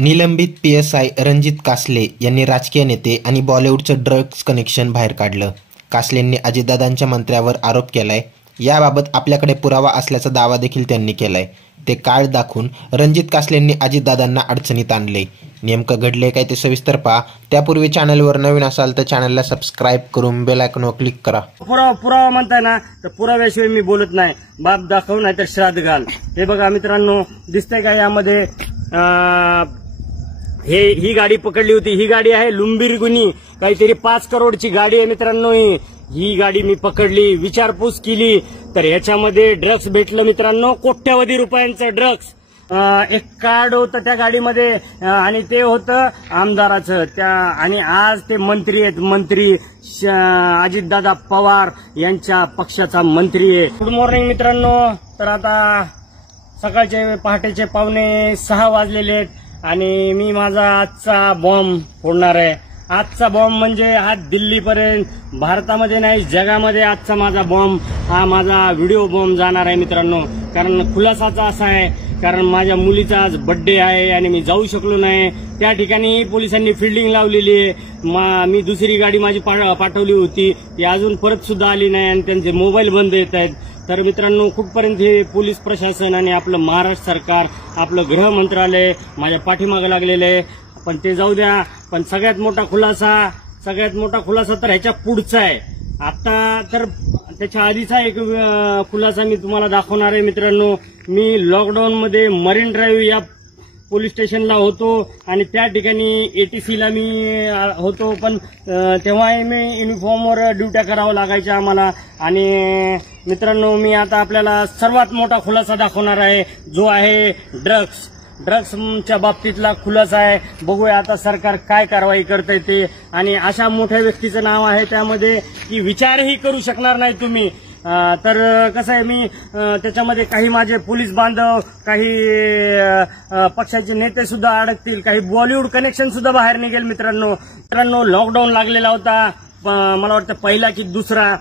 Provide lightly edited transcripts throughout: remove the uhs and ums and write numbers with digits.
निलंबित पीएसआय रणजित कासले यांनी राजकीय नेते आणि बॉलिवूडचं ड्रग्ज कनेक्शन बाहेर काढलं. कासलेंनी अजितदादांच्या मंत्र्यावर आरोप केलाय. याबाबत आपल्याकडे पुरावा असल्याचा दावा देखील त्यांनी केलाय. ते कार्ड दाखवून रणजित कासलेंनी अजितदादांना अडचणीत आणले. नेमकं घडले काय ते सविस्तर पहा. त्यापूर्वी चॅनलवर नवीन असाल तर चॅनलला सबस्क्राईब करून बेल आयकॉनवर क्लिक करा. पुरावा म्हणताय ना, तर पुराव्याशिवाय मी बोलत नाही. बाप दाखव नाही तर श्राद्ध घाल. हे बघा मित्रांनो, दिसतंय का यामध्ये ही गाडी पकडली होती. ही गाडी आहे लुंबिरगुनी, काहीतरी 5 करोडची गाडी आहे मित्रांनो. ही गाडी मी पकडली, विचारपूस केली तर ह्याच्यामध्ये ड्रग्ज भेटलं मित्रांनो. कोट्यवधी रुपयांचं ड्रग्ज. एक कार्ड होतं त्या गाडीमध्ये आणि ते होतं आमदाराचं. आणि आज ते मंत्री आहेत. मंत्री अजितदादा पवार यांच्या पक्षाचा मंत्री आहे. गुड मॉर्निंग मित्रांनो. तर आता सकाळचे पहाटेचे 5:45 वाजलेले आहेत आणि मी माझा आजचा बॉम्ब फोडणार आहे. आजचा बॉम्ब म्हणजे हा दिल्लीपर्यंत, भारतामध्ये नाही जगामध्ये आजचा माझा बॉम्ब, हा माझा व्हिडिओ बॉम्ब जाणार आहे मित्रांनो. कारण खुलासाचा असा आहे, कारण माझ्या मुलीचा आज बर्थडे आहे आणि मी जाऊ शकलो नाही. त्या ठिकाणी पोलिसांनी फिल्डिंग लावलेली आहे. मी दुसरी गाडी माझी पाठवली होती, ती अजून परत सुद्धा आली नाही आणि त्यांचे मोबाईल बंद येत आहेत. तर मित्रांनो, कुठपर्यंत हे पोलीस प्रशासन आणि आपलं महाराष्ट्र सरकार, आपलं गृह मंत्रालय माझ्या पाठीमागे लागलेलं आहे. पण ते जाऊ द्या. पण सगळ्यात मोठा खुलासा तर ह्याच्या पुढचा आहे. आता तर त्याच्या आधीचा एक खुलासा मी तुम्हाला दाखवणार आहे मित्रांनो. मी लॉकडाऊनमध्ये मरीन ड्राईव्ह या पोलीस स्टेशनला होतो आणि त्या ठिकाणी एटीसीला मी होतो. पण तेव्हाही मी युनिफॉर्मवर ड्युट्या करावं लागायच्या आम्हाला. आणि मित्रांनो, मी आता आपल्याला सर्वात मोठा खुलासा दाखवणार आहे, जो आहे ड्रग्सच्या बाबतीतला खुलासा आहे. बघूया आता सरकार काय कारवाई करतंय ते. आणि अशा मोठ्या व्यक्तीचं नाव आहे त्यामध्ये की विचारही करू शकणार नाही तुम्ही. तर कसं आहे, मी त्याच्यामध्ये काही माझे पोलीस बांधव, काही पक्षाचे नेते सुद्धा अडकतील, काही बॉलिवूड कनेक्शन सुद्धा बाहेर निघेल मित्रांनो. लॉकडाऊन लागलेला होता, मला वाटतं पहिला की दुसरा.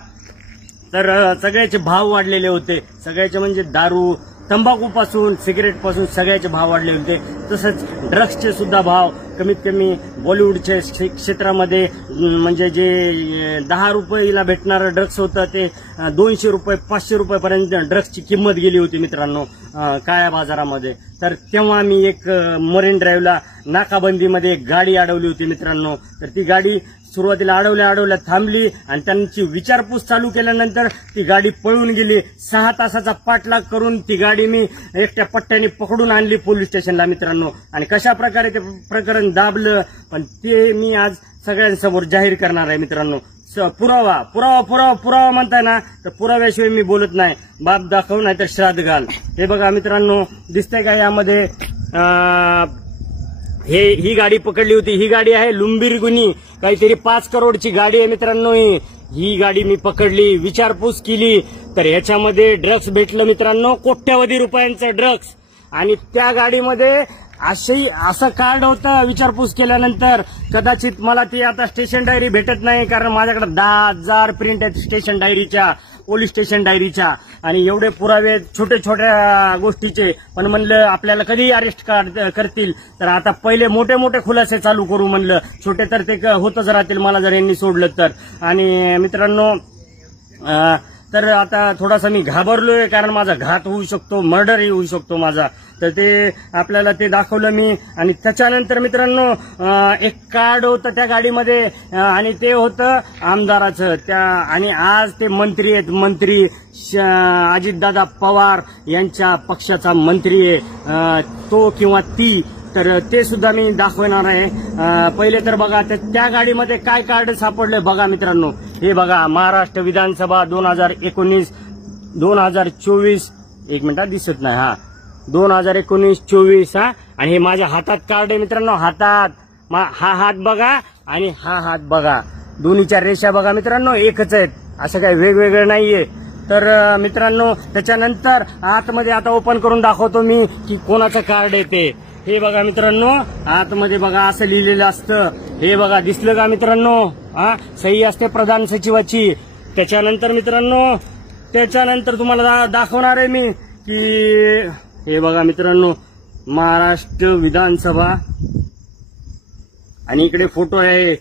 तर सगळ्याचे भाव वाढलेले होते. सगळ्याचे म्हणजे दारू, तंबाखूपासून, सिगरेटपासून सगळ्याचे भाव वाढले होते. तसंच ड्रग्सचे सुद्धा भाव कमीत कमी बॉलिवूडच्या क्षेत्रामध्ये, म्हणजे जे 10 रुपयाला भेटणारं ड्रग्स होतं ते 200 रुपये 500 रुपयापर्यंत ड्रग्सची किंमत गेली होती मित्रांनो काळ्या बाजारामध्ये. तर तेव्हा मी एक मरीन ड्राईव्हला नाकाबंदीमध्ये एक गाडी अडवली होती मित्रांनो. तर ती गाडी सुरुवातीला अडवल्या थांबली आणि त्यांची विचारपूस चालू केल्यानंतर ती गाडी पळून गेली. 6 तासाचा पाठलाग करून ती गाडी मी एकट्या पट्ट्याने पकडून आणली पोलीस स्टेशनला मित्रांनो. आणि कशा प्रकारे ते प्रकरण दाबलं, पण ते मी आज सगळ्यांसमोर जाहीर करणार आहे मित्रांनो. पुरावा म्हणताय ना, तर पुराव्याशिवाय मी बोलत नाही. बाप दाखव नाही तर श्राद्ध घाल. हे बघा मित्रांनो, दिसतंय का यामध्ये ही गाडी पकडली होती. ही गाडी आहे लुंबिरगुनी, काहीतरी 5 करोडची गाडी आहे मित्रांनो. ही गाडी मी पकडली, विचारपूस केली तर ह्याच्यामध्ये ड्रग्ज भेटलं मित्रांनो. कोट्यवधी रुपयांचं ड्रग्ज. आणि त्या गाडीमध्ये असं कार्ड होतं. विचारपूस केल्यानंतर कदाचित मला ती आता स्टेशन डायरी भेटत नाही, कारण माझ्याकडे 10,000 प्रिंट आहेत स्टेशन डायरीच्या, पोलीस स्टेशन डायरीच्या. आणि एवढे पुरावे छोट्या गोष्टीचे. पण म्हणलं आपल्याला कधी अरेस्ट करतील, तर आता पहिले मोठे खुलासे चालू करू म्हणलं. छोटे तर ते होतच राहतील मला जर यांनी सोडलं तर. आणि मित्रांनो, तर आता थोडासा मी घाबरलोय, कारण माझा घात होऊ शकतो, मर्डरही होऊ शकतो माझा. तर ते आपल्याला ते दाखवलं मी. आणि त्याच्यानंतर मित्रांनो, एक कार्ड होतं त्या गाडीमध्ये आणि ते होतं आमदाराचं. आणि आज ते मंत्री आहेत. मंत्री अजितदादा पवार यांच्या पक्षाचा मंत्री आहे तो किंवा ती. तर ते सुद्धा मी दाखवणार आहे. पहिले तर बघा त्या गाडीमध्ये काय कार्ड सापडले बघा मित्रांनो. हे बघा, महाराष्ट्र विधानसभा 2019-2024. एक मिनिटात दिसत नाही. हा 2019-24. आणि हे माझ्या हातात कार्ड आहे मित्रांनो. हातात हा हात बघा आणि हा हात बघा. दोन्हीच्या रेषा बघा मित्रांनो, एकच आहेत. असं काही वेगवेगळं नाहीये. तर मित्रांनो, त्याच्यानंतर आतमध्ये आता ओपन करून दाखवतो मी की कोणाचं कार्ड आहे ते. हे बघा मित्रांनो, आतमध्ये बघा असं लिहिलेलं असतं. हे बघा, दिसलं का मित्रांनो? सही असते प्रधान सचिवाची. त्याच्यानंतर मित्रांनो, तुम्हाला दाखवणार आहे मी की हे बघा मित्रांनो, महाराष्ट्र विधानसभा आणि इकडे फोटो आहे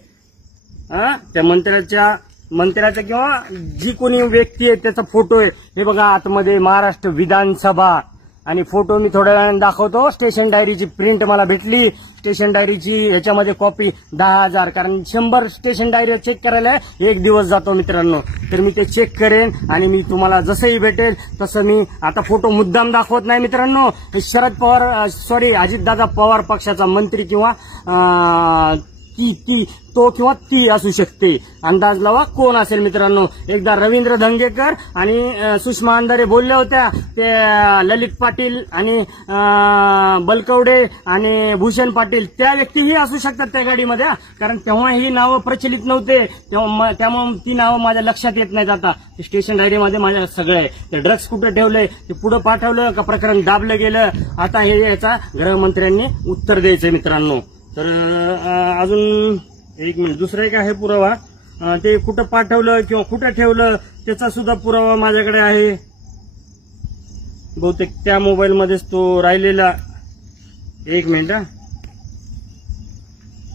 त्या मंत्र्याचा किंवा जी कोणी व्यक्ती आहे त्याचा फोटो आहे. हे बघा आतमध्ये महाराष्ट्र विधानसभा आणि फोटो मी थोड्या वेळाने दाखवतो. स्टेशन डायरीची प्रिंट मला भेटली. स्टेशन डायरीची ह्याच्यामध्ये कॉपी 10,000, कारण 100 स्टेशन डायरी चेक करायला 1 दिवस जातो मित्रांनो. तर मी ते चेक करेन आणि मी तुम्हाला जसंही भेटेल तसं मी आता फोटो मुद्दाम दाखवत नाही मित्रांनो. शरद पवार अजितदादा पवार पक्षाचा मंत्री किंवा तो किंवा ती असू शकते. अंदाज लावा कोण असेल मित्रांनो. एकदा रवींद्र धंगेकर आणि सुषमा अंधारे बोलल्या होत्या. ते ललित पाटील आणि बलकवडे आणि भूषण पाटील त्या व्यक्तीही असू शकतात त्या गाडीमध्ये, कारण तेव्हा ही नावं प्रचलित नव्हते. त्यामुळे ती नावं माझ्या लक्षात येत नाहीत. आता स्टेशन डायरीमध्ये माझ्या सगळं आहे. ते ड्रग्स कुठे ठेवले, ते पुढे पाठवलं का प्रकरण दाबलं गेलं, आता हे याचा गृहमंत्र्यांनी उत्तर द्यायचंय मित्रांनो. तर अजून एक मिनिट, दुसरा एक आहे पुरावा. ते कुठं पाठवलं किंवा कुठं ठेवलं त्याचा सुद्धा पुरावा माझ्याकडे आहे. बहुतेक त्या मोबाईलमध्येच तो राहिलेला. एक मिनिट,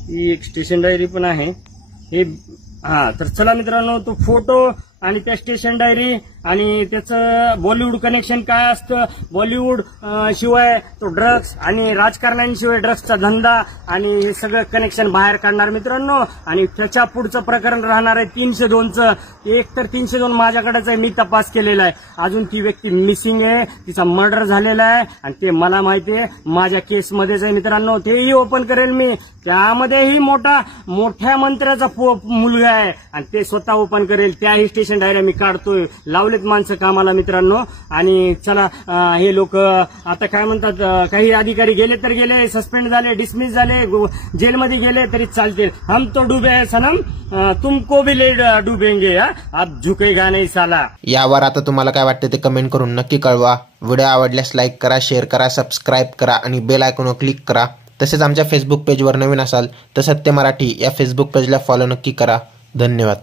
ही एक स्टेशन डायरी पण आहे हे. तर चला मित्रांनो, तो फोटो आणि त्या स्टेशन डायरी आणि त्याचं बॉलिवूड कनेक्शन काय असतं, बॉलिवूड शिवाय तो ड्रग्स आणि राजकारण्यांशिवाय ड्रग्सचा धंदा आणि हे सगळं कनेक्शन बाहेर काढणार मित्रांनो. आणि त्याच्या पुढचं प्रकरण राहणार आहे 302चं. एक तर 302 माझ्याकडेच आहे, मी तपास केलेला आहे. अजून ती व्यक्ती मिसिंग आहे, तिचा मर्डर झालेला आहे आणि ते मला माहिती आहे, माझ्या केसमध्येच आहे मित्रांनो. तेही ओपन करेल मी. त्यामध्येही मोठ्या मंत्र्याचा मुलगा आहे आणि ते स्वतः ओपन करेल. त्याही स्टेशन डायऱ्या मी काढतोय. लावलेत माणसं कामाला मित्रांनो. आणि चला, हे लोक आता काय म्हणतात, काही अधिकारी गेले तर गेले, सस्पेंड झाले, डिसमिस झाले, जेलमध्ये गेले तरी चालतील. हम तो डुबे है सनम, तुमको भी ले डुबेंगे, आप झुकेगा नहीं साला. यावर आता तुम्हाला काय वाटतं ते कमेंट करून नक्की कळवा. व्हिडिओ आवडल्यास लाईक करा, शेअर करा, सबस्क्राईब करा आणि बेल आयकॉनवर क्लिक करा. तसेच आमच्या फेसबुक पेजवर नवीन असाल तर सत्य मराठी या फेसबुक पेजला फॉलो नक्की करा. धन्यवाद.